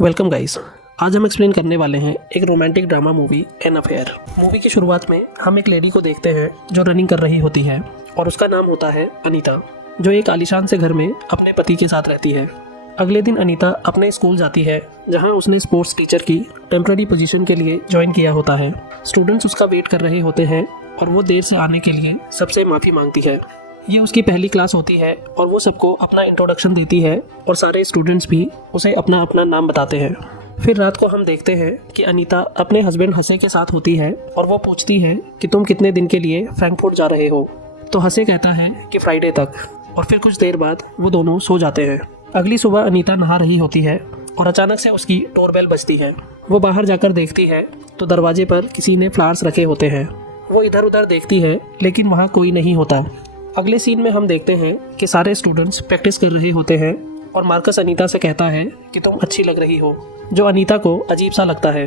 Welcome guys. आज हम explain करने वाले हैं एक romantic drama movie an affair. Movie की शुरुआत में हम एक लेडी को देखते हैं जो रनिंग कर रही होती है और उसका नाम होता है अनीता, जो एक आलीशान से घर में अपने पति के साथ रहती है। अगले दिन अनीता अपने स्कूल जाती है जहां उसने स्पोर्ट्स टीचर की टेम्पररी पोजीशन के लिए ज्वाइन किया होता है। स्टूडेंट्स उसका वेट कर रहे होते हैं और वो देर से आने के लिए सबसे माफ़ी मांगती है। ये उसकी पहली क्लास होती है और वो सबको अपना इंट्रोडक्शन देती है और सारे स्टूडेंट्स भी उसे अपना अपना नाम बताते हैं। फिर रात को हम देखते हैं कि अनीता अपने हस्बैंड हसे के साथ होती है और वो पूछती है कि तुम कितने दिन के लिए फ्रैंकफर्ट जा रहे हो। तो हसे कहता है कि फ्राइडे तक, और फिर कुछ देर बाद वो दोनों सो जाते हैं। अगली सुबह अनीता नहा रही होती है और अचानक से उसकी डोरबेल बजती है। वो बाहर जाकर देखती है तो दरवाजे पर किसी ने फ्लावर्स रखे होते हैं। वो इधर उधर देखती है लेकिन वहाँ कोई नहीं होता। अगले सीन में हम देखते हैं कि सारे स्टूडेंट्स प्रैक्टिस कर रहे होते हैं और मार्कस अनीता से कहता है कि तुम अच्छी लग रही हो, जो अनीता को अजीब सा लगता है।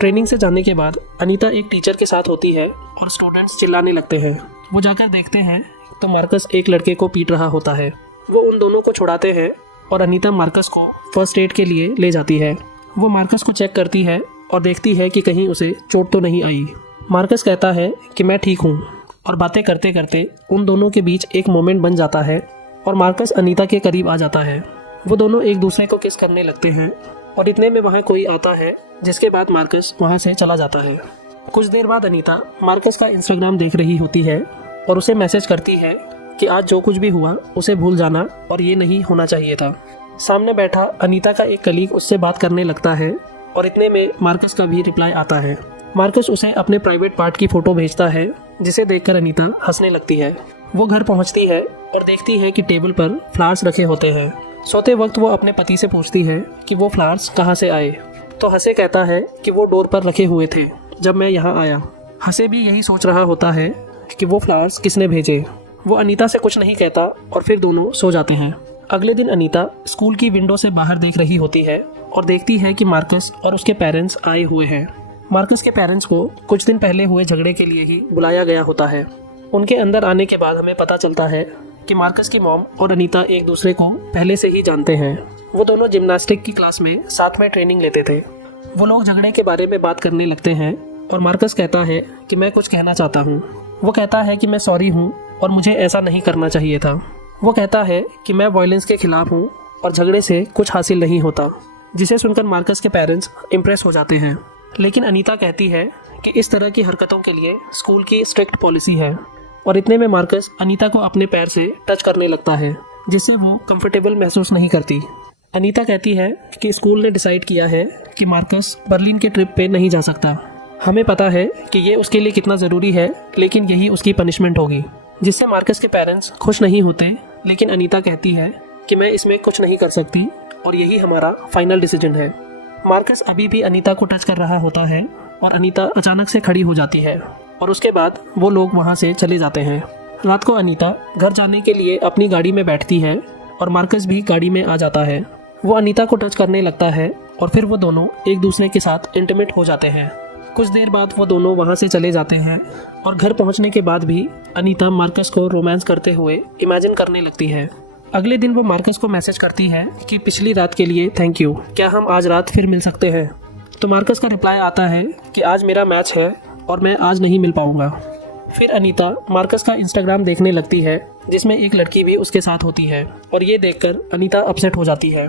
ट्रेनिंग से जाने के बाद अनीता एक टीचर के साथ होती है और स्टूडेंट्स चिल्लाने लगते हैं। वो जाकर देखते हैं तो मार्कस एक लड़के को पीट रहा होता है। वो उन दोनों को छुड़ाते हैं और अनीता मार्कस को फर्स्ट एड के लिए ले जाती है। वो मार्कस को चेक करती है और देखती है कि कहीं उसे चोट तो नहीं आई। मार्कस कहता है कि मैं ठीक हूँ, और बातें करते करते उन दोनों के बीच एक मोमेंट बन जाता है और मार्कस अनीता के करीब आ जाता है। वो दोनों एक दूसरे को किस करने लगते हैं और इतने में वहाँ कोई आता है, जिसके बाद मार्कस वहाँ से चला जाता है। कुछ देर बाद अनीता मार्कस का इंस्टाग्राम देख रही होती है और उसे मैसेज करती है कि आज जो कुछ भी हुआ उसे भूल जाना और ये नहीं होना चाहिए था। सामने बैठा अनीता का एक कलीग उससे बात करने लगता है और इतने में मार्कस का भी रिप्लाई आता है। मार्कस उसे अपने प्राइवेट पार्ट की फ़ोटो भेजता है, जिसे देखकर अनीता हंसने लगती है। वो घर पहुंचती है और देखती है कि टेबल पर फ्लावर्स रखे होते हैं। सोते वक्त वो अपने पति से पूछती है कि वो फ्लावर्स कहाँ से आए। तो हसे कहता है कि वो डोर पर रखे हुए थे जब मैं यहाँ आया। हसे भी यही सोच रहा होता है कि वो फ्लावर्स किसने भेजे। वो अनीता से कुछ नहीं कहता और फिर दोनों सो जाते हैं। अगले दिन अनीता स्कूल की विंडो से बाहर देख रही होती है और देखती है कि मार्कस और उसके पेरेंट्स आए हुए हैं। मार्कस के पेरेंट्स को कुछ दिन पहले हुए झगड़े के लिए ही बुलाया गया होता है। उनके अंदर आने के बाद हमें पता चलता है कि मार्कस की मॉम और अनीता एक दूसरे को पहले से ही जानते हैं। वो दोनों जिम्नास्टिक की क्लास में साथ में ट्रेनिंग लेते थे। वो लोग झगड़े के बारे में बात करने लगते हैं और मार्कस कहता है कि मैं कुछ कहना चाहता हूँ। वो कहता है कि मैं सॉरी हूँ और मुझे ऐसा नहीं करना चाहिए था। वो कहता है कि मैं वायलेंस के खिलाफ हूँ और झगड़े से कुछ हासिल नहीं होता, जिसे सुनकर मार्कस के पेरेंट्स इम्प्रेस हो जाते हैं। लेकिन अनीता कहती है कि इस तरह की हरकतों के लिए स्कूल की स्ट्रिक्ट पॉलिसी है, और इतने में मार्कस अनीता को अपने पैर से टच करने लगता है, जिससे वो कंफर्टेबल महसूस नहीं करती। अनीता कहती है कि स्कूल ने डिसाइड किया है कि मार्कस बर्लिन के ट्रिप पे नहीं जा सकता। हमें पता है कि ये उसके लिए कितना ज़रूरी है, लेकिन यही उसकी पनिशमेंट होगी, जिससे मार्कस के पेरेंट्स खुश नहीं होते। लेकिन अनीता कहती है कि मैं इसमें कुछ नहीं कर सकती और यही हमारा फाइनल डिसीजन है। मार्कस अभी भी अनीता को टच कर रहा होता है और अनीता अचानक से खड़ी हो जाती है और उसके बाद वो लोग वहाँ से चले जाते हैं। रात को अनीता घर जाने के लिए अपनी गाड़ी में बैठती है और मार्कस भी गाड़ी में आ जाता है। वो अनीता को टच करने लगता है और फिर वो दोनों एक दूसरे के साथ इंटीमेट हो जाते हैं। कुछ देर बाद वो दोनों वहाँ से चले जाते हैं और घर पहुँचने के बाद भी अनीता मार्कस को रोमांस करते हुए इमेजिन करने लगती है। अगले दिन वो मार्कस को मैसेज करती है कि पिछली रात के लिए थैंक यू, क्या हम आज रात फिर मिल सकते हैं। तो मार्कस का रिप्लाई आता है कि आज मेरा मैच है और मैं आज नहीं मिल पाऊंगा। फिर अनीता मार्कस का इंस्टाग्राम देखने लगती है, जिसमें एक लड़की भी उसके साथ होती है, और ये देखकर अनीता अपसेट हो जाती है।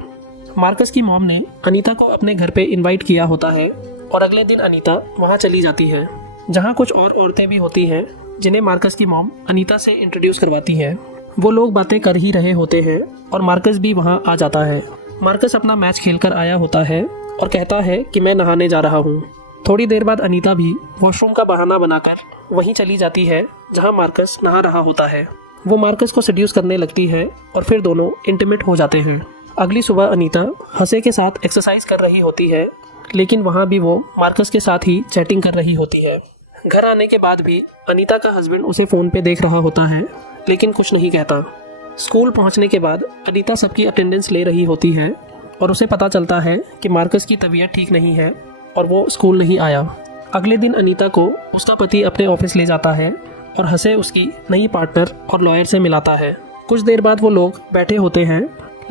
मार्कस की मॉम ने अनीता को अपने घर पे इन्वाइट किया होता है और अगले दिन अनीता वहाँ चली जाती है, जहाँ कुछ और औरतें भी होती हैं जिन्हें मार्कस की मॉम अनीता से इंट्रोड्यूस करवाती है। वो लोग बातें कर ही रहे होते हैं और मार्कस भी वहाँ आ जाता है। मार्कस अपना मैच खेलकर आया होता है और कहता है कि मैं नहाने जा रहा हूँ। थोड़ी देर बाद अनीता भी वॉशरूम का बहाना बनाकर वहीं चली जाती है जहाँ मार्कस नहा रहा होता है। वो मार्कस को सेड्यूस करने लगती है और फिर दोनों इंटीमेट हो जाते हैं। अगली सुबह अनीता हसे के साथ एक्सरसाइज कर रही होती है, लेकिन वहाँ भी वो मार्कस के साथ ही चैटिंग कर रही होती है। घर आने के बाद भी अनीता का हस्बैंड उसे फ़ोन पे देख रहा होता है, लेकिन कुछ नहीं कहता। स्कूल पहुंचने के बाद अनीता सबकी अटेंडेंस ले रही होती है और उसे पता चलता है कि मार्कस की तबीयत ठीक नहीं है और वो स्कूल नहीं आया। अगले दिन अनीता को उसका पति अपने ऑफिस ले जाता है और हसे उसकी नई पार्टनर और लॉयर से मिलाता है। कुछ देर बाद वो लोग बैठे होते हैं,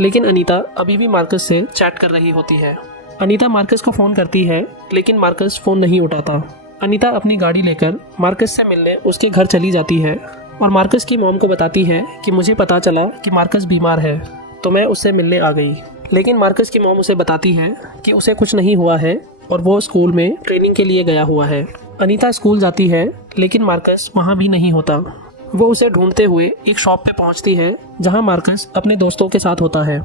लेकिन अनीता अभी भी मार्कस से चैट कर रही होती है। अनीता मार्कस को फ़ोन करती है, लेकिन मार्कस फ़ोन नहीं उठाता। अनीता अपनी गाड़ी लेकर मार्कस से मिलने उसके घर चली जाती है और मार्कस की मॉम को बताती है कि मुझे पता चला कि मार्कस बीमार है, तो मैं उससे मिलने आ गई। लेकिन मार्कस की मॉम उसे बताती है कि उसे कुछ नहीं हुआ है और वो स्कूल में ट्रेनिंग के लिए गया हुआ है। अनीता स्कूल जाती है, लेकिन मार्कस वहाँ भी नहीं होता। वो उसे ढूंढते हुए एक शॉप पे पहुँचती है जहाँ मार्कस अपने दोस्तों के साथ होता है।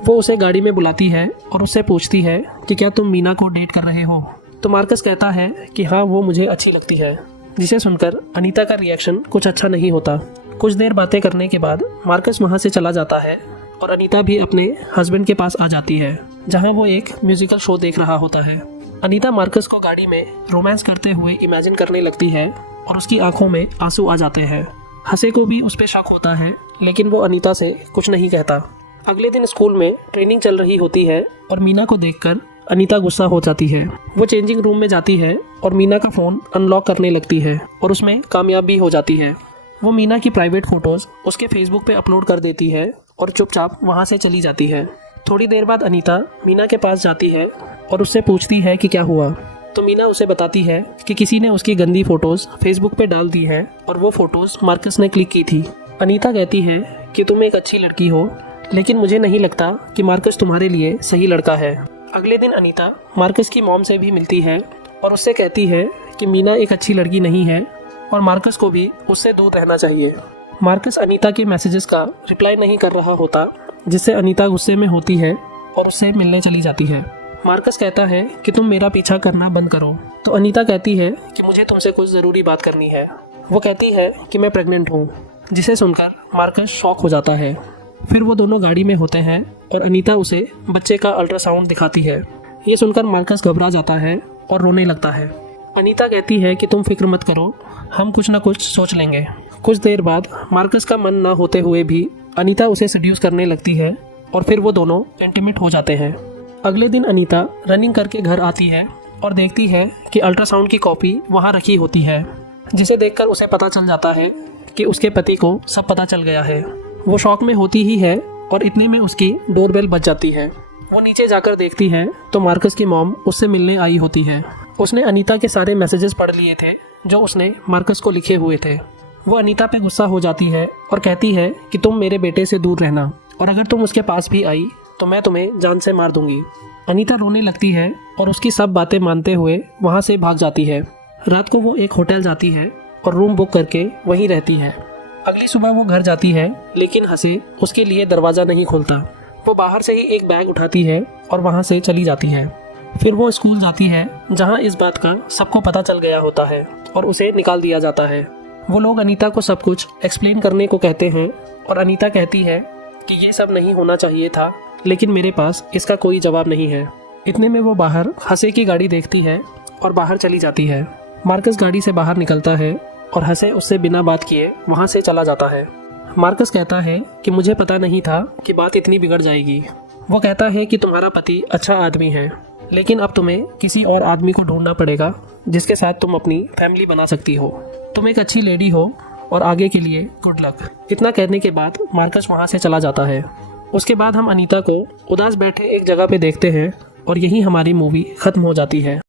वो उसे गाड़ी में बुलाती है और उससे पूछती है कि क्या तुम मीना को डेट कर रहे हो। तो मार्कस कहता है कि हाँ, वो मुझे अच्छी लगती है, जिसे सुनकर अनीता का रिएक्शन कुछ अच्छा नहीं होता। कुछ देर बातें करने के बाद मार्कस वहाँ से चला जाता है और अनीता भी अपने हस्बैंड के पास आ जाती है, जहाँ वो एक म्यूजिकल शो देख रहा होता है। अनीता मार्कस को गाड़ी में रोमांस करते हुए इमेजिन करने लगती है और उसकी आंखों में आंसू आ जाते हैं। हंसे को भी उस पर शक होता है, लेकिन वो अनीता से कुछ नहीं कहता। अगले दिन स्कूल में ट्रेनिंग चल रही होती है और मीना को देखकर अनीता गुस्सा हो जाती है। वो चेंजिंग रूम में जाती है और मीना का फ़ोन अनलॉक करने लगती है और उसमें कामयाब भी हो जाती है। वो मीना की प्राइवेट फ़ोटोज़ उसके फेसबुक पे अपलोड कर देती है और चुपचाप वहाँ से चली जाती है। थोड़ी देर बाद अनीता मीना के पास जाती है और उससे पूछती है कि क्या हुआ। तो मीना उसे बताती है कि किसी ने उसकी गंदी फ़ोटोज़ फेसबुक पे डाल दी हैं और वो फ़ोटोज़ मार्कस ने क्लिक की थी। अनीता कहती है कि तुम एक अच्छी लड़की हो, लेकिन मुझे नहीं लगता कि मार्कस तुम्हारे लिए सही लड़का है। अगले दिन अनीता मार्कस की मॉम से भी मिलती है और उससे कहती है कि मीना एक अच्छी लड़की नहीं है और मार्कस को भी उससे दूर रहना चाहिए। मार्कस अनीता के मैसेजेस का रिप्लाई नहीं कर रहा होता, जिससे अनीता गुस्से में होती है और उससे मिलने चली जाती है। मार्कस कहता है कि तुम मेरा पीछा करना बंद करो। तो अनीता कहती है कि मुझे तुमसे कुछ ज़रूरी बात करनी है। वो कहती है कि मैं प्रेग्नेंट हूँ, जिसे सुनकर मार्कस शॉक हो जाता है। फिर वो दोनों गाड़ी में होते हैं और अनीता उसे बच्चे का अल्ट्रासाउंड दिखाती है। ये सुनकर मार्कस घबरा जाता है और रोने लगता है। अनीता कहती है कि तुम फिक्र मत करो, हम कुछ ना कुछ सोच लेंगे। कुछ देर बाद मार्कस का मन ना होते हुए भी अनीता उसे सेड्यूस करने लगती है और फिर वो दोनों इंटीमेट हो जाते हैं। अगले दिन अनीता रनिंग करके घर आती है और देखती है कि अल्ट्रासाउंड की कॉपी वहाँ रखी होती है, जिसे देखकर उसे पता चल जाता है कि उसके पति को सब पता चल गया है। वो शॉक में होती ही है और इतने में उसकी डोरबेल बज जाती है। वो नीचे जाकर देखती है तो मार्कस की मॉम उससे मिलने आई होती है। उसने अनीता के सारे मैसेजेस पढ़ लिए थे जो उसने मार्कस को लिखे हुए थे। वो अनीता पे गुस्सा हो जाती है और कहती है कि तुम मेरे बेटे से दूर रहना, और अगर तुम उसके पास भी आई तो मैं तुम्हें जान से मार दूंगी। अनीता रोने लगती है और उसकी सब बातें मानते हुए वहाँ से भाग जाती है। रात को वो एक होटल जाती है और रूम बुक करके वहीं रहती है। अगली सुबह वो घर जाती है, लेकिन हंसे उसके लिए दरवाज़ा नहीं खोलता। वो बाहर से ही एक बैग उठाती है और वहाँ से चली जाती है। फिर वो स्कूल जाती है, जहाँ इस बात का सबको पता चल गया होता है और उसे निकाल दिया जाता है। वो लोग अनीता को सब कुछ एक्सप्लेन करने को कहते हैं और अनीता कहती है कि ये सब नहीं होना चाहिए था, लेकिन मेरे पास इसका कोई जवाब नहीं है। इतने में वो बाहर हंसे की गाड़ी देखती है और बाहर चली जाती है। मार्कस गाड़ी से बाहर निकलता है और हंसे उससे बिना बात किए वहाँ से चला जाता है। मार्कस कहता है कि मुझे पता नहीं था कि बात इतनी बिगड़ जाएगी। वो कहता है कि तुम्हारा पति अच्छा आदमी है, लेकिन अब तुम्हें किसी और आदमी को ढूंढना पड़ेगा जिसके साथ तुम अपनी फैमिली बना सकती हो। तुम एक अच्छी लेडी हो और आगे के लिए गुड लक। इतना कहने के बाद मार्कस वहाँ से चला जाता है। उसके बाद हम अनीता को उदास बैठे एक जगह पे देखते हैं और यही हमारी मूवी ख़त्म हो जाती है।